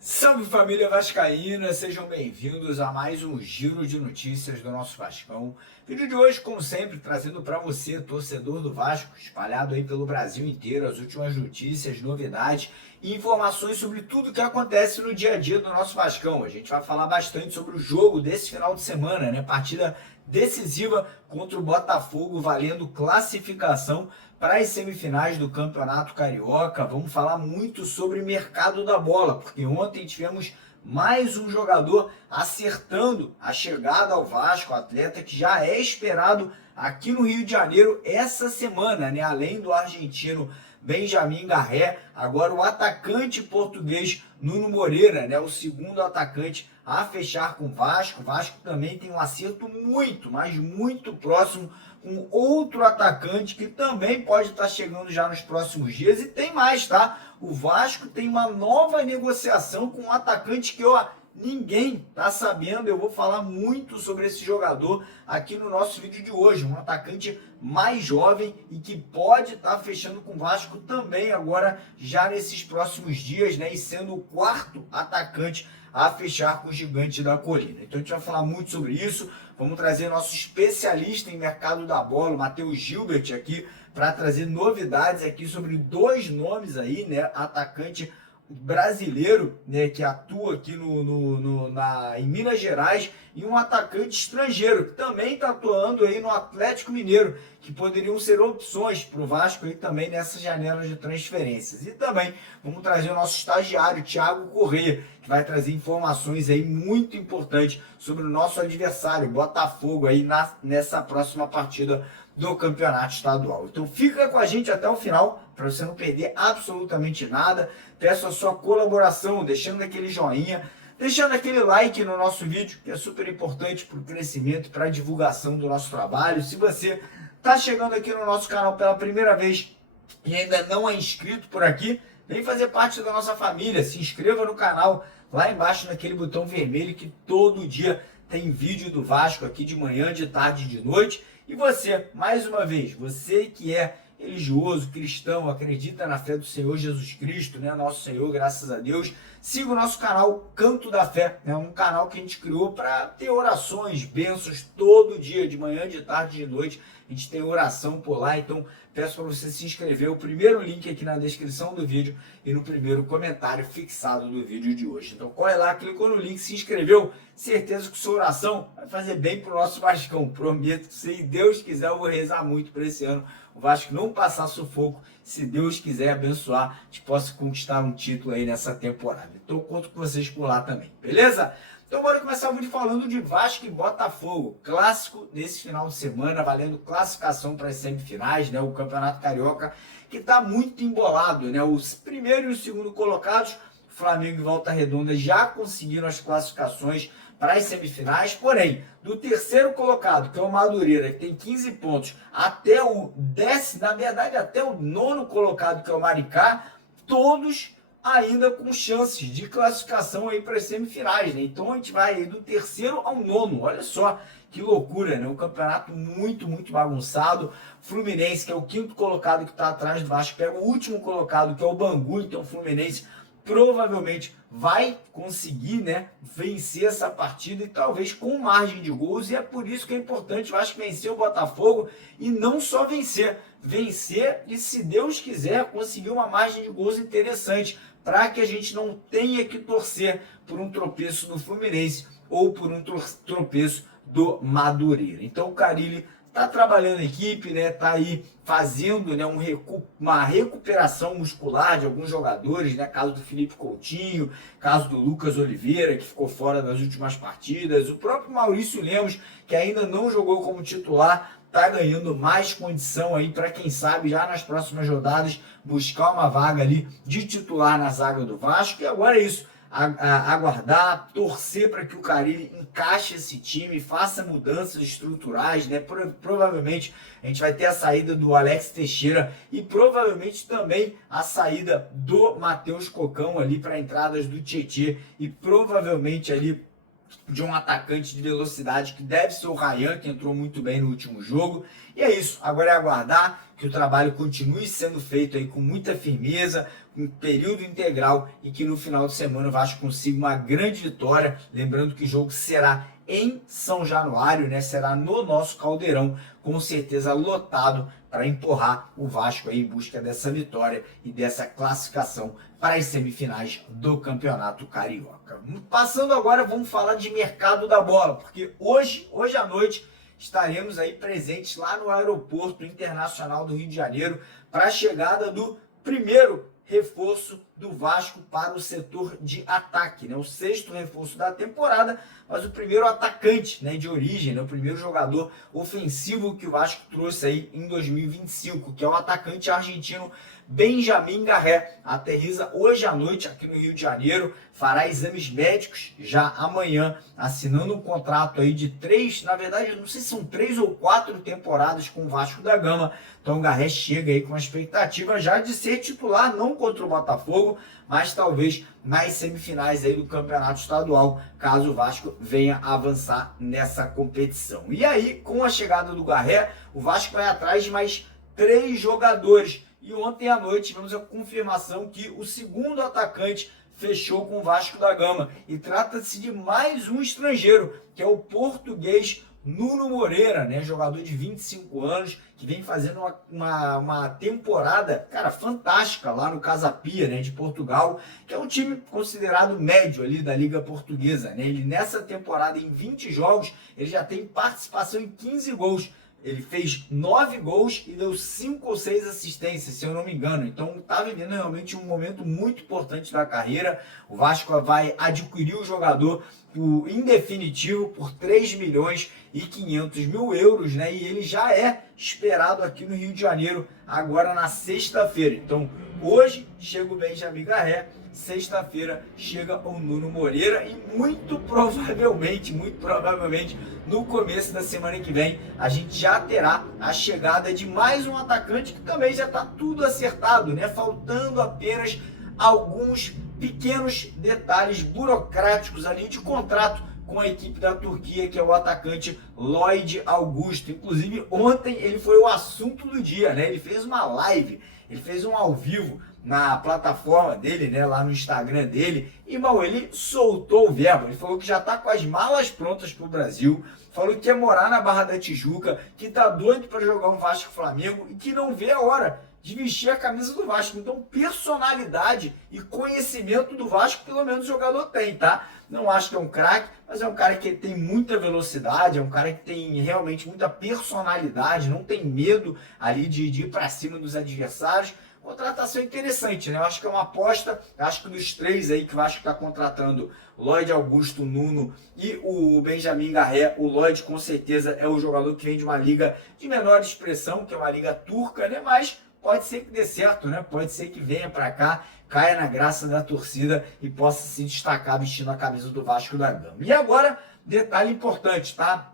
Salve família vascaína, sejam bem-vindos a mais um giro de notícias do nosso Vascão. Vídeo de hoje, como sempre, trazendo para você, torcedor do Vasco, espalhado aí pelo Brasil inteiro, as últimas notícias, novidades e informações sobre tudo que acontece no dia a dia do nosso Vascão. A gente vai falar bastante sobre o jogo desse final de semana, né? Partida decisiva contra o Botafogo, valendo classificação para as semifinais do Campeonato Carioca. Vamos falar muito sobre mercado da bola, porque ontem tivemos mais um jogador acertando a chegada ao Vasco, atleta que já é esperado aqui no Rio de Janeiro essa semana, né? Além do argentino Benjamin Garré, agora o atacante português Nuno Moreira, né? O segundo atacante a fechar com o Vasco. O Vasco também tem um acerto muito, mas muito próximo com outro atacante que também pode estar chegando já nos próximos dias. E tem mais, tá? O Vasco tem uma nova negociação com um atacante que, ninguém tá sabendo. Eu vou falar muito sobre esse jogador aqui no nosso vídeo de hoje. Um atacante mais jovem e que pode estar fechando com o Vasco também agora, já nesses próximos dias, né? E sendo o quarto atacante a fechar com o Gigante da Colina. Então a gente vai falar muito sobre isso. Vamos trazer nosso especialista em mercado da bola, o Matheus Gilbert, aqui, para trazer novidades aqui sobre dois nomes aí, né? Atacante brasileiro, né, que atua aqui em Minas Gerais, e um atacante estrangeiro que também está atuando aí no Atlético Mineiro, que poderiam ser opções para o Vasco aí também nessa janela de transferências. E também vamos trazer o nosso estagiário Thiago Corrêa, que vai trazer informações aí muito importantes sobre o nosso adversário Botafogo aí nessa próxima partida do Campeonato Estadual. Então fica com a gente até o final para você não perder absolutamente nada. Peço a sua colaboração, deixando aquele joinha, deixando aquele like no nosso vídeo, que é super importante para o crescimento e para a divulgação do nosso trabalho. Se você está chegando aqui no nosso canal pela primeira vez e ainda não é inscrito por aqui, vem fazer parte da nossa família. Se inscreva no canal lá embaixo naquele botão vermelho, que todo dia tem vídeo do Vasco aqui de manhã, de tarde e de noite. E você, mais uma vez, você que é religioso, cristão, acredita na fé do Senhor Jesus Cristo, né? Nosso Senhor, graças a Deus, siga o nosso canal Canto da Fé, né? Um canal que a gente criou para ter orações, bênçãos todo dia, de manhã, de tarde e de noite. A gente tem oração por lá, então peço para você se inscrever. O primeiro link aqui na descrição do vídeo e no primeiro comentário fixado do vídeo de hoje. Então corre lá, clicou no link, se inscreveu, certeza que sua oração vai fazer bem para o nosso Vascão. Prometo que, se Deus quiser, eu vou rezar muito para esse ano o Vasco não passar sufoco. Se Deus quiser abençoar, a gente possa conquistar um título aí nessa temporada. Então conto com vocês por lá também, beleza? Então bora começar o vídeo falando de Vasco e Botafogo, clássico nesse final de semana, valendo classificação para as semifinais, né? O Campeonato Carioca, que está muito embolado, né? Os primeiro e o segundo colocados, Flamengo e Volta Redonda, já conseguiram as classificações para as semifinais, porém, do terceiro colocado, que é o Madureira, que tem 15 pontos, até o até o nono colocado, que é o Maricá, todos ainda com chances de classificação aí para as semifinais, né? Então a gente vai aí do terceiro ao nono. Olha só que loucura, né? Um campeonato muito, muito bagunçado. Fluminense, que é o quinto colocado, que está atrás do Vasco, pega o último colocado, que é o Bangu. Então o Fluminense provavelmente vai conseguir, né, vencer essa partida, e talvez com margem de gols. E é por isso que é importante o Vasco vencer o Botafogo, e não só vencer e, se Deus quiser, conseguir uma margem de gols interessante, para que a gente não tenha que torcer por um tropeço do Fluminense ou por um tropeço do Madureira. Então o Carille tá trabalhando a equipe, né? Tá aí fazendo, né, uma recuperação muscular de alguns jogadores, né? Caso do Felipe Coutinho, caso do Lucas Oliveira, que ficou fora das últimas partidas, o próprio Maurício Lemos, que ainda não jogou como titular, tá ganhando mais condição aí para, quem sabe, já nas próximas rodadas buscar uma vaga ali de titular na zaga do Vasco. E agora é isso, aguardar, torcer para que o Carille encaixe esse time, faça mudanças estruturais, né? Provavelmente a gente vai ter a saída do Alex Teixeira e provavelmente também a saída do Matheus Cocão ali para entradas do Tietê, e provavelmente ali de um atacante de velocidade que deve ser o Ryan, que entrou muito bem no último jogo. E é isso, agora é aguardar que o trabalho continue sendo feito aí com muita firmeza, com período integral, e que no final de semana o Vasco consiga uma grande vitória. Lembrando que o jogo será em São Januário, né? Será no nosso Caldeirão, com certeza lotado, para empurrar o Vasco aí em busca dessa vitória e dessa classificação para as semifinais do Campeonato Carioca. Passando agora, vamos falar de mercado da bola, porque hoje à noite estaremos aí presentes lá no Aeroporto Internacional do Rio de Janeiro para a chegada do primeiro reforço do Vasco para o setor de ataque, né? O 6º reforço da temporada, mas o primeiro atacante, né, de origem, né? O primeiro jogador ofensivo que o Vasco trouxe aí em 2025, que é o atacante argentino Benjamin Garré. Aterriza hoje à noite aqui no Rio de Janeiro, fará exames médicos já amanhã, assinando um contrato aí de 3, na verdade eu não sei se são 3 ou 4 temporadas com o Vasco da Gama. Então o Garré chega aí com a expectativa já de ser titular, não contra o Botafogo, mas talvez nas semifinais aí do Campeonato Estadual, caso o Vasco venha avançar nessa competição. E aí, com a chegada do Garré, o Vasco vai atrás de mais 3 jogadores. E ontem à noite tivemos a confirmação que o segundo atacante fechou com o Vasco da Gama. E trata-se de mais um estrangeiro, que é o português Nuno Moreira, né? Jogador de 25 anos, que vem fazendo uma temporada, cara, fantástica lá no Casa Pia, né, de Portugal, que é um time considerado médio ali da Liga Portuguesa, né? Ele nessa temporada, em 20 jogos, ele já tem participação em 15 gols. Ele fez 9 gols e deu 5 ou 6 assistências, se eu não me engano. Então está vivendo realmente um momento muito importante da carreira. O Vasco vai adquirir o jogador em definitivo por 3.500.000 euros, né? E ele já é esperado aqui no Rio de Janeiro agora na sexta-feira. Então hoje chega o Benjamin Garré, sexta-feira chega o Nuno Moreira e muito provavelmente no começo da semana que vem a gente já terá a chegada de mais um atacante que também já está tudo acertado, né? Faltando apenas alguns pequenos detalhes burocráticos ali de contrato com a equipe da Turquia, que é o atacante Lloyd Augusto. Inclusive ontem ele foi o assunto do dia, né? Ele fez uma live, ele fez um ao vivo na plataforma dele, né, lá no Instagram dele, e mal, ele soltou o verbo. Ele falou que já tá com as malas prontas pro Brasil, falou que quer morar na Barra da Tijuca, que tá doido para jogar um Vasco Flamengo e que não vê a hora de vestir a camisa do Vasco. Então, personalidade e conhecimento do Vasco, pelo menos o jogador tem, tá? Não acho que é um craque, mas é um cara que tem muita velocidade, é um cara que tem realmente muita personalidade, não tem medo ali de ir para cima dos adversários. Contratação interessante, né? Eu acho que é uma aposta. Eu acho que dos 3 aí que o Vasco está contratando, Lloyd Augusto, Nuno e o Benjamin Garré, o Lloyd com certeza é o jogador que vem de uma liga de menor expressão, que é uma liga turca, né? Mas pode ser que dê certo, né? Pode ser que venha para cá, caia na graça da torcida e possa se destacar vestindo a camisa do Vasco da Gama. E agora, detalhe importante, tá?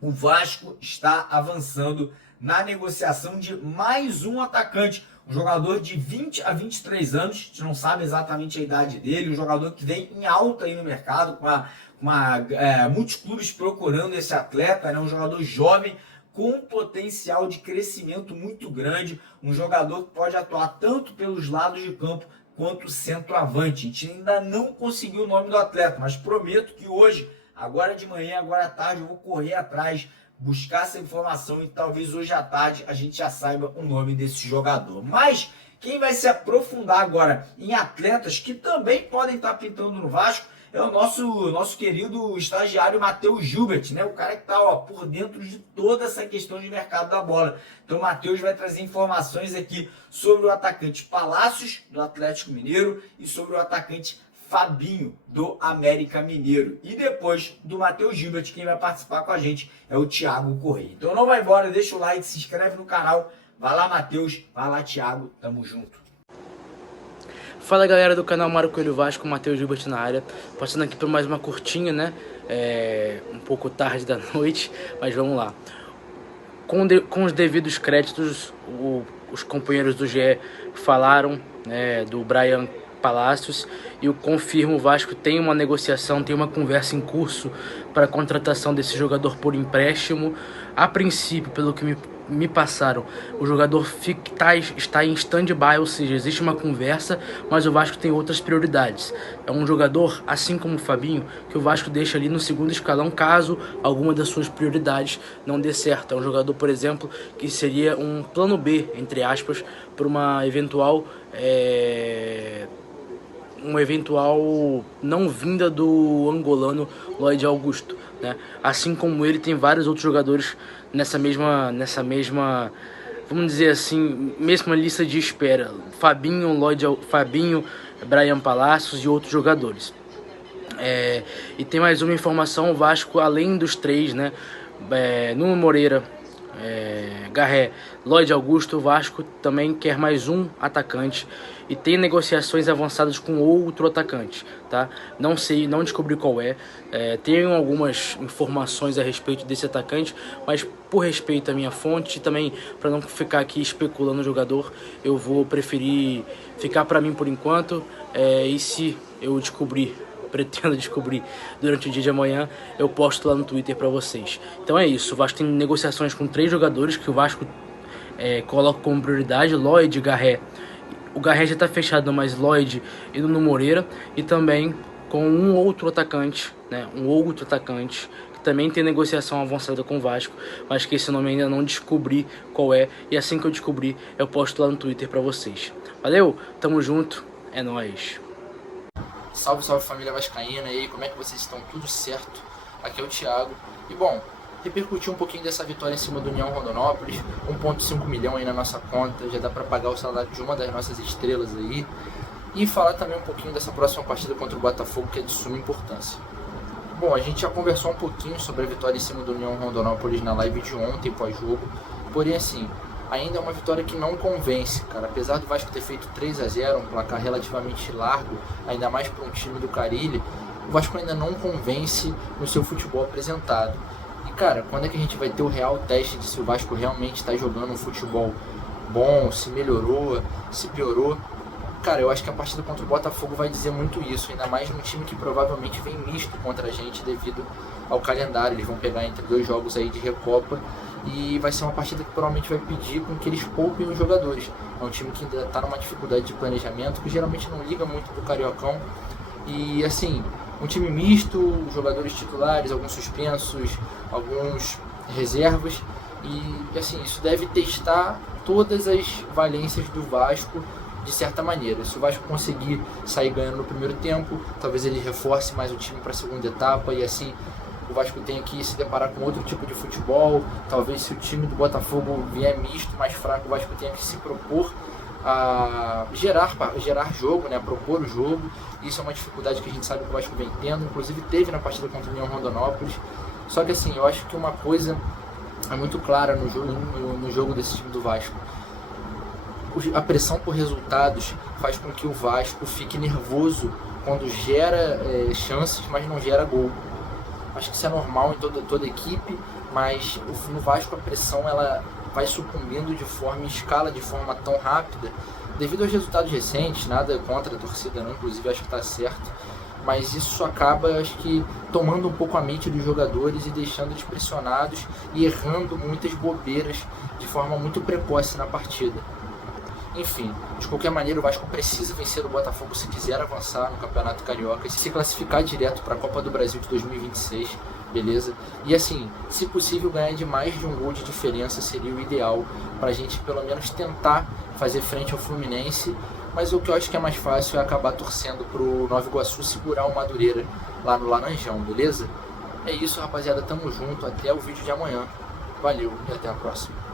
O Vasco está avançando na negociação de mais um atacante. Um jogador de 20 a 23 anos, a gente não sabe exatamente a idade dele, um jogador que vem em alta aí no mercado, com muitos clubes procurando esse atleta, né? Um jogador jovem, com potencial de crescimento muito grande, um jogador que pode atuar tanto pelos lados de campo quanto centroavante. A gente ainda não conseguiu o nome do atleta, mas prometo que hoje, agora de manhã, agora à tarde, eu vou correr atrás, buscar essa informação e talvez hoje à tarde a gente já saiba o nome desse jogador. Mas quem vai se aprofundar agora em atletas que também podem estar pintando no Vasco é o nosso querido estagiário Matheus Gilbert, né? O cara que está por dentro de toda essa questão de mercado da bola. Então o Matheus vai trazer informações aqui sobre o atacante Palácios, do Atlético Mineiro, e sobre o atacante Fabinho, do América Mineiro. E depois do Matheus Gilbert, quem vai participar com a gente é o Thiago Correia. Então não vai embora, deixa o like, se inscreve no canal. Vai lá, Matheus, vai lá, Thiago, tamo junto. Fala, galera do canal Mário Coelho Vasco, Matheus Gilbert na área. Passando aqui por mais uma curtinha, né? Um pouco tarde da noite, mas vamos lá. Com os devidos créditos, os companheiros do GE falaram, né, do Brian Palácios. E eu confirmo, o Vasco tem uma negociação, tem uma conversa em curso para a contratação desse jogador por empréstimo. A princípio, pelo que me passaram, o jogador está em stand-by, ou seja, existe uma conversa, mas o Vasco tem outras prioridades. É um jogador, assim como o Fabinho, que o Vasco deixa ali no segundo escalão caso alguma das suas prioridades não dê certo. É um jogador, por exemplo, que seria um plano B, entre aspas, para uma eventual não vinda do angolano Lloyd Augusto, né? Assim como ele, tem vários outros jogadores nessa mesma, vamos dizer assim, mesma lista de espera. Fabinho, Brian Palácios e outros jogadores. E tem mais uma informação: o Vasco, além dos três, né, Nuno Moreira, Garré, Lloyd Augusto, o Vasco também quer mais um atacante e tem negociações avançadas com outro atacante, tá? Não sei, não descobri qual tenho algumas informações a respeito desse atacante, mas por respeito à minha fonte e também para não ficar aqui especulando o jogador, eu vou preferir ficar para mim por enquanto, e se eu pretendo descobrir durante o dia de amanhã, eu posto lá no Twitter para vocês. Então é isso, o Vasco tem negociações com 3 jogadores que o Vasco coloca como prioridade: Lloyd, Garré. O Garré já está fechado, mas Lloyd e Nuno Moreira, e também com um outro atacante, né, que também tem negociação avançada com o Vasco, mas que esse nome ainda não descobri qual e assim que eu descobrir eu posto lá no Twitter para vocês. Valeu, tamo junto, é nóis. Salve, salve família vascaína, e aí, como é que vocês estão? Tudo certo? Aqui é o Thiago. E bom, repercutir um pouquinho dessa vitória em cima do União Rondonópolis, 1,5 milhão aí na nossa conta, já dá pra pagar o salário de uma das nossas estrelas aí. E falar também um pouquinho dessa próxima partida contra o Botafogo, que é de suma importância. Bom, a gente já conversou um pouquinho sobre a vitória em cima do União Rondonópolis na live de ontem, pós-jogo. Porém, assim, ainda é uma vitória que não convence, cara. Apesar do Vasco ter feito 3-0, um placar relativamente largo, ainda mais para um time do Carille, o Vasco ainda não convence no seu futebol apresentado. E, cara, quando é que a gente vai ter o real teste de se o Vasco realmente está jogando um futebol bom, se melhorou, se piorou? Cara, eu acho que a partida contra o Botafogo vai dizer muito isso, ainda mais num time que provavelmente vem misto contra a gente devido ao calendário. Eles vão pegar entre 2 jogos aí de Recopa e vai ser uma partida que provavelmente vai pedir com que eles poupem os jogadores. É um time que ainda está numa dificuldade de planejamento, que geralmente não liga muito pro Cariocão. E assim, um time misto, jogadores titulares, alguns suspensos, alguns reservas. E assim, isso deve testar todas as valências do Vasco de certa maneira. Se o Vasco conseguir sair ganhando no primeiro tempo, talvez ele reforce mais o time para a segunda etapa e assim o Vasco tenha que se deparar com outro tipo de futebol. Talvez se o time do Botafogo vier misto, mais fraco, o Vasco tenha que se propor a gerar jogo, né, a propor o jogo. Isso é uma dificuldade que a gente sabe que o Vasco vem tendo, inclusive teve na partida contra o União Rondonópolis. Só que assim, eu acho que uma coisa é muito clara no jogo desse time do Vasco: a pressão por resultados faz com que o Vasco fique nervoso quando gera chances, mas não gera gol. Acho que isso é normal em toda equipe, mas no Vasco a pressão ela vai sucumbindo escala de forma tão rápida, devido aos resultados recentes. Nada contra a torcida não, inclusive acho que está certo, mas isso acaba, acho que, tomando um pouco a mente dos jogadores e deixando eles pressionados e errando muitas bobeiras de forma muito precoce na partida. Enfim, de qualquer maneira, o Vasco precisa vencer o Botafogo se quiser avançar no Campeonato Carioca e se classificar direto para a Copa do Brasil de 2026, beleza? E assim, se possível, ganhar de mais de um gol de diferença seria o ideal para a gente pelo menos tentar fazer frente ao Fluminense. Mas o que eu acho que é mais fácil é acabar torcendo pro Nova Iguaçu segurar o Madureira lá no Laranjão, beleza? É isso, rapaziada, tamo junto, até o vídeo de amanhã. Valeu e até a próxima.